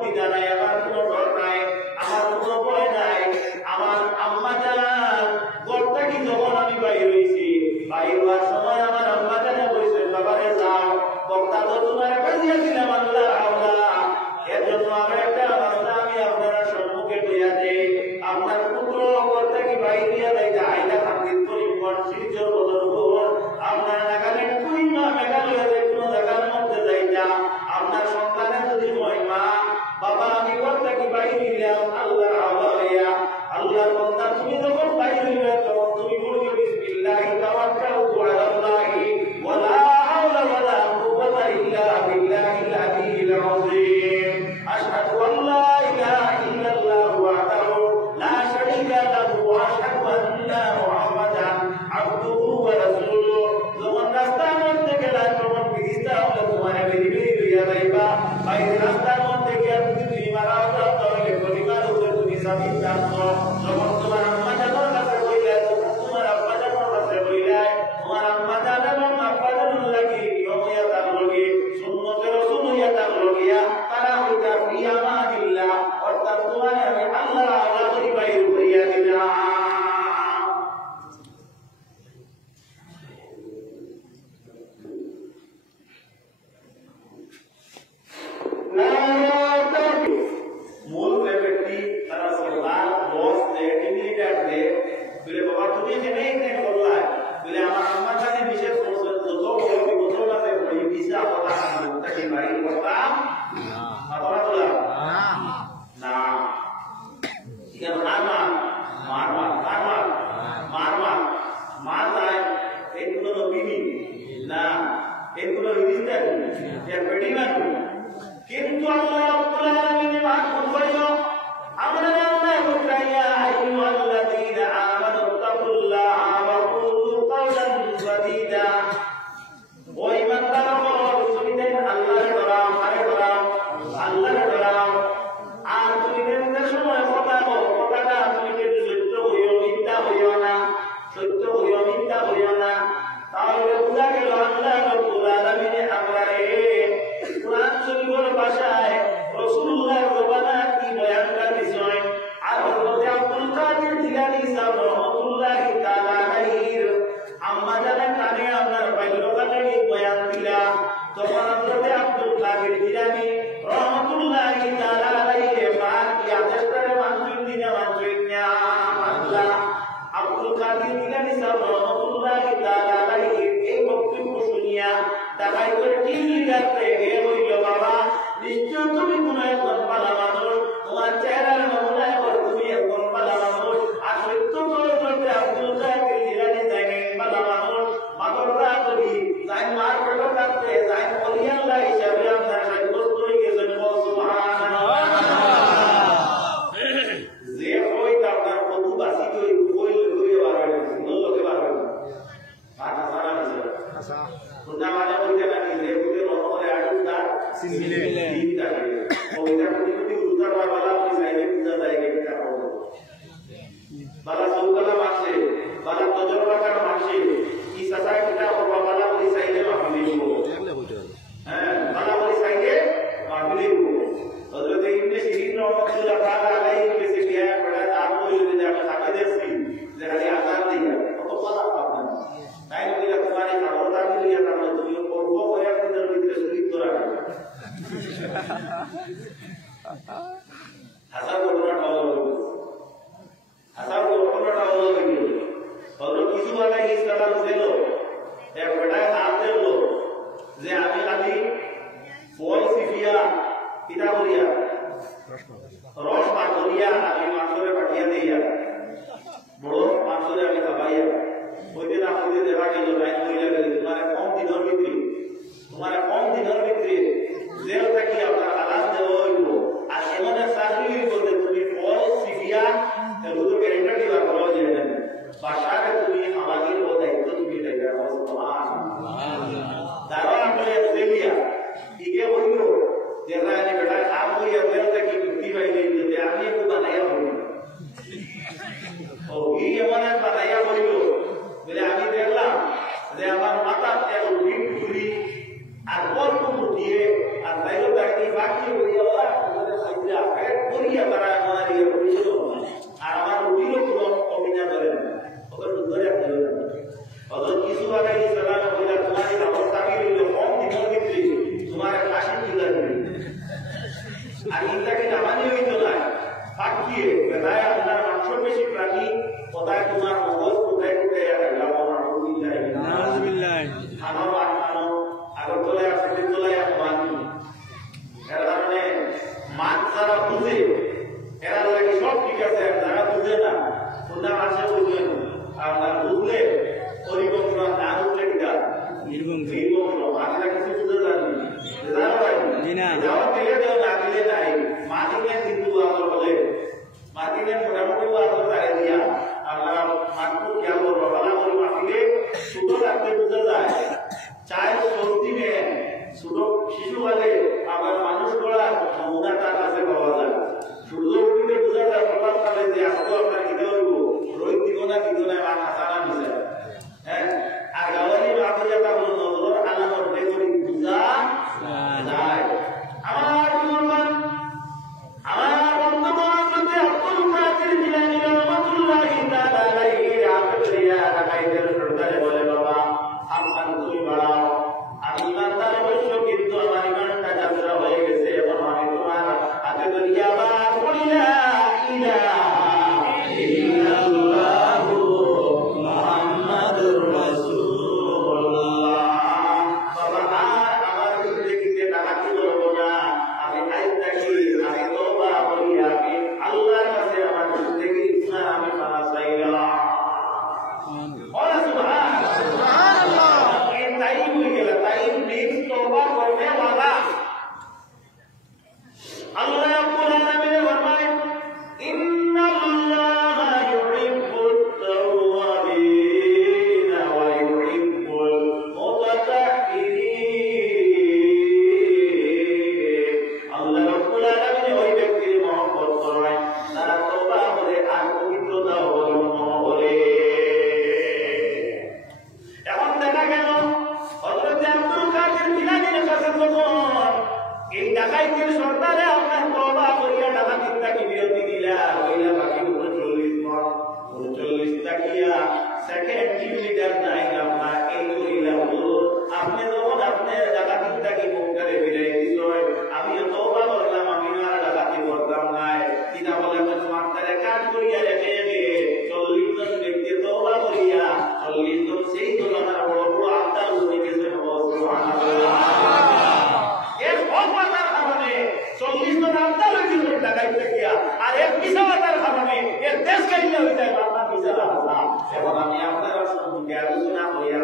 নাই, আমার কোনো ডর নাই, আমার কোনো ভয় নাই। আমার আম্মা জান ঘরটা কি যখন আমি বাইর হইছি, বাইর হওয়ার সময় আমার আম্মা জানে বলছে, বাবারে যাও, বক্তা তো তোমার বাজিয়ে দিলাম আল্লাহ আল্লাহ, এর জন্য আমার একটা বান্দা আমি আপনারা সম্মুখে লইয়া দেই, আপনার পুত্র ঘরটা কি বাইর দিয়া দেয়, আইলা খান্দিত পরিমাণ শিলচর বদরপুর আপনার নাগালে কুই মা মেঘালয় কোনো জায়গার মধ্যে যাই না, আপনার সন্তানের যদি হয় মা বাবা আমি ঘরটা কি বাইর দিলাম আল্লাহ আল্লাহ, আল্লাহর বান্দা তুমি যখন বাইর হইবে তখন তুমি বলবে বিসমিল্লাহি তাওয়াক্কালতু আলাল্লাহি ওয়ালা হাওলা ওয়ালা কুওয়াতা ইল্লা বিল্লাহিল আলিয়্যিল আযীম। আশহাদু আল্লা ইলাহা ইল্লাল্লাহু ওয়াহদাহু লা শারীকা লাহু ওয়া আশহাদু আন্না মুহাম্মাদান আবদুহু ওয়া রাসূলুহু। যখন রাস্তার মধ্যে গেলা তখন ফিরিস্তা হলে তোমার বেরি বেরি লইয়া যাইবা, বাইরে রাস্তার মধ্যে গিয়া তুমি মারা দাও তাহলে পরিবার উপরে তুমি সাবিত জানো। যখন তোমার আম্মা জানার কাছে কইলে, তখন তোমার আব্বা জানার কাছে কইলে, তোমার আম্মা জান এবং আব্বা জানার লাগি রমিয়া তার লগি সুন্নতে রাসূল হইয়া তার লগিয়া তারা হইতা ফি আমানিল্লাহ, অর্থাৎ তোমার আমি আল্লাহ আল্লাহ করি বাইর করিয়া দিলাম। মূল ব্যক্তি তারা সরকার বস দেয়, টিম লিডার দেয়, বলে বাবা তুমি এখানে এখানে করলাই, বলে আমার আম্মার কাছে বিশেষ করছে যত ব্যক্তি বছর কাছে ওই ভিসা কথা তাকে বাড়ি করতাম মাথা তোলা না এখানে মার যায় এগুলো নবীনি না, এগুলো রিজিস্টার এর বেডি মানুষ, কিন্তু আল্লাহ রাব্বুল আলামিন মাফ করবেন। আমরা আল্লাহ বললাইয়া আইয়ুহাল্লাযীনা আমানু তাকুল্লাহা ওয়া কুলু কাওলান সাদীদা, ও ঈমানদারগণ তুমি আল্লাহর ডরাও, আরে ডরাও, আল্লাহর ডরাও, আর তুমি যে সময় কথা বলো কথাটা তুমি যদি সত্য হইও মিথ্যা হইও না, সত্য হইও মিথ্যা হইও না, তাহলে বুঝা গেল আল্লাহ রাব্বুল আলামিন আমরারে কুরআন শরীফের ভাষায় রাসূলুল্লাহর জবানা কি বয়ান করতেছেন। আর হযরত আব্দুল কাদের জিলানী সাহেব রাহমাতুল্লাহি তাআলা আলাইহির আম্মা জানের কানে আপনার বাল্যকালে বয়ান দিলা, তখন হযরত আব্দুল কাদের জিলানী রাহমাতুল্লাহি তাআলা আলাইহি পাক কি আদেশটারে মানছেন না মানছেন না আল্লাহ আব্দুল কাদের জিলানী সাহেব রাহমাতুল্লাহি তাআলা আলাইহি এই বক্তব্য শুনিয়া তাকাই করে টিম লিডার থেকে হইল, বাবা নিশ্চয় তুমি কোন একজন ভালো মানুষ, তোমার চেহারার নমুনায় তুমি একজন ভালো মানুষ, আর সত্য করে করতে আব্দুল কাদের জিলানী দেখেন ভালো মানুষ, মাদররা করি যাই মার পেটো কাটতে যাই অলিয়াল্লাহ হিসাবে আপনার সাব্যস্ত হয়ে গেছেন। সুবহানাল্লাহ। যে ওই আপনার কত বাসি কই কই লই বাড়ায় সুন্দর লোকে বাড়ায় মাথা সারা আছে আচ্ছা তোমরা মানে বলতে নাকি যে বুঝে রহমরে আটুটা সিনমিলে তিনটা ওইটা কোটি উত্তর বালা ওই সাইডে পূজা জায়গা এটা করব বালা সৌকালা মাসে বালা তজরবাটার মাসে কি সাসা কিটা ও বালা ওই সাইডে মাহফিল দিব দেখলে হইতো হ্যাঁ বালা ওই সাইডে মাহফিল দিব। হযরত ইবনে সিরিন রাহমাতুল্লাহ তাআলা আলাইহি কেসে গিয়া বড় তার বলে যে আমি তাকে দেখছি যে খালি আযান দিয়া কত কথা পাবেন তাই বলে তোমারে খবরদার দিয়া তাহলে তুমি করব কয়েক দিনের ভিতরে শহীদ করা হবে হাজার ঘটনাটা হলো হাজার ঘটনাটা হলো হযরত ইউসুফ আলাইহিস সালাম ছিল এক বেটায় নাম দিল যে আমি খালি ফল সিফিয়া কিতা করিয়া রস পাক করিয়া আমি মাংসরে পাঠিয়ে দিয়া বড় মাংসরে আমি খাবাইয়া হইতে না হইতে দেখা গেল টাইম হইয়া গেল তোমার কম দিনের ভিতরে জেল থাকি আপনার আলাদ দেওয়া হইব, আর এমন চাকরি বলতে তুমি ফল সিফিয়া দুটো ক্যারেক্টার দিবা ভালো জানেন বাসাকে তুমি আমাদের ও দায়িত্ব তুমি দেবা তারা আমরা দেলিয়া ইকে হইল যেটা আমি বেটা কাম হইয়া জেল থাকি মুক্তি পাইলে যে আমি একটু বানাইয়া হইল ও এই এমন এক বানাইয়া হইল বলে আমি দেখলাম যে আমার মাথা এখন ডিম টুলি আর গল্প দিয়ে আর তাইলে বাকি বাকি হইয়া বুঝা এক করিয়া তারা আমার ইয়ে করেছিল আর আমার রুটিরও কোনো অভিনয় করে না ওদের ধরে আপনার অত কিছু আগে সালাম বলে তোমার এই অবস্থা কি হইল কম দিনের ভিতরে তোমার কাশি তুলে দিবে আর ইন্দাকে নামানি হইতো না ফাঁকিয়ে বেলায় আপনার মাংস বেশি প্রাণী কোথায় তোমার মগজ কোথায় কোথায় আমার আগরতলায় আসলে তোলায় মানি এর কারণে মাছ যারা বুঝে এরা লাগে সব ঠিক আছে যারা বুঝে না ওনার আসে বুঝবেন আপনার বুঝলে পরিবংশ না বুঝলে কিনা নির্বংশ বাংলা কিছু বুঝে জানি যাওয়া দিলে দেও না দিলে নাই মাটিনে কিন্তু আদর বলে মাটিনে মোটামুটি আদর তাকে দিয়া আপনারা মাঠু খেয়াল করবো ভালো করে মাটিলে ছোট রাখতে বুঝে যায় চাই সত্যি মেয়ে ছোট শিশু বলে আবার মানুষ গড়ার নমুনা তার কাছে পাওয়া যায় সূর্য উঠিলে বোঝা যায় প্রভাব কালে যে আসতো আপনার কিনে হইব রোহিত দিব না আসানা দিছে হ্যাঁ আর গাওয়ালি বাবুয়া তা হলো নজর আলামত দেখি বুঝা যায় আমার মুসলমান আমার বন্ধুগণ মধ্যে আব্দুল কাদের জিলানী রাহমাতুল্লাহি তাআলা আলাইহি রাহমাতুল্লাহ রাকাইতের সরদারে বলে বাবা আপনার তুমি বাড়াও আমি ইমানদার অবশ্য কিন্তু আমার ইমানটা যাত্রা হয়ে গেছে এবং আমি তোমার হাতে ধরিয়া আবার বলি লা ইলাহা ইল্লাল্লাহু মুহাম্মাদুর রাসূলুল্লাহ বাবা আর আমার ভিতরে কিতে ডাকাতি করব না আমি আইতাকি আমি তওবা করি আমি আল্লাহর কাছে আমার জিন্দেগি গুনাহ আমি ক্ষমা চাইলাম বলা সুবহানাল্লাহ टाइम हो गया टाइम मींस तौबा करने वाला अल्लाह रब्बुल आलमीन फरमाए इन्नल्लाह युहिब्बुत तव्वाबीन व युहिब्बुल मुताताहिरीन अल्लाह रब्बुल आलमीन ওই ব্যক্তির মহব্বত করেন যারা তওবা করে আর পবিত্রতা অবলম্বন করে এখন দেখা গেল হযরত আব্দুল কাদের জিলানীর কাছে যখন এই ডাকাইতের সর্দারে আপনার তওবা করিয়া ডাকাতির থেকে বিরতি দিলা কইলা বাকি 39 টাকিয়া সেকেন্ড কিলোমিটার নাই আপনার এই কইলা হুজুর আপনি যখন আপনি ডাকাতির থেকে মুখ করে ফিরাই দিছেন আমি তওবা করলাম আমি আর ডাকাতি করতাম না কিনা বলে তোমার তারে কাজ করিয়া রেখে 40 জন ব্যক্তি তওবা করিয়া 40 জন সেই তুলনার বড় বড় আত্মা উঠে গেছে সুবহানাল্লাহ এর অপাতার কারণে 40 জন আত্মা উঠে গেছে ডাকাইতে গিয়া আর এক বিশালতার কারণে এর দেশ কাইয়া হয়ে যায় বাংলা বিশাল আল্লাহ এবং আমি আপনারা সঙ্গে আলোচনা করিয়া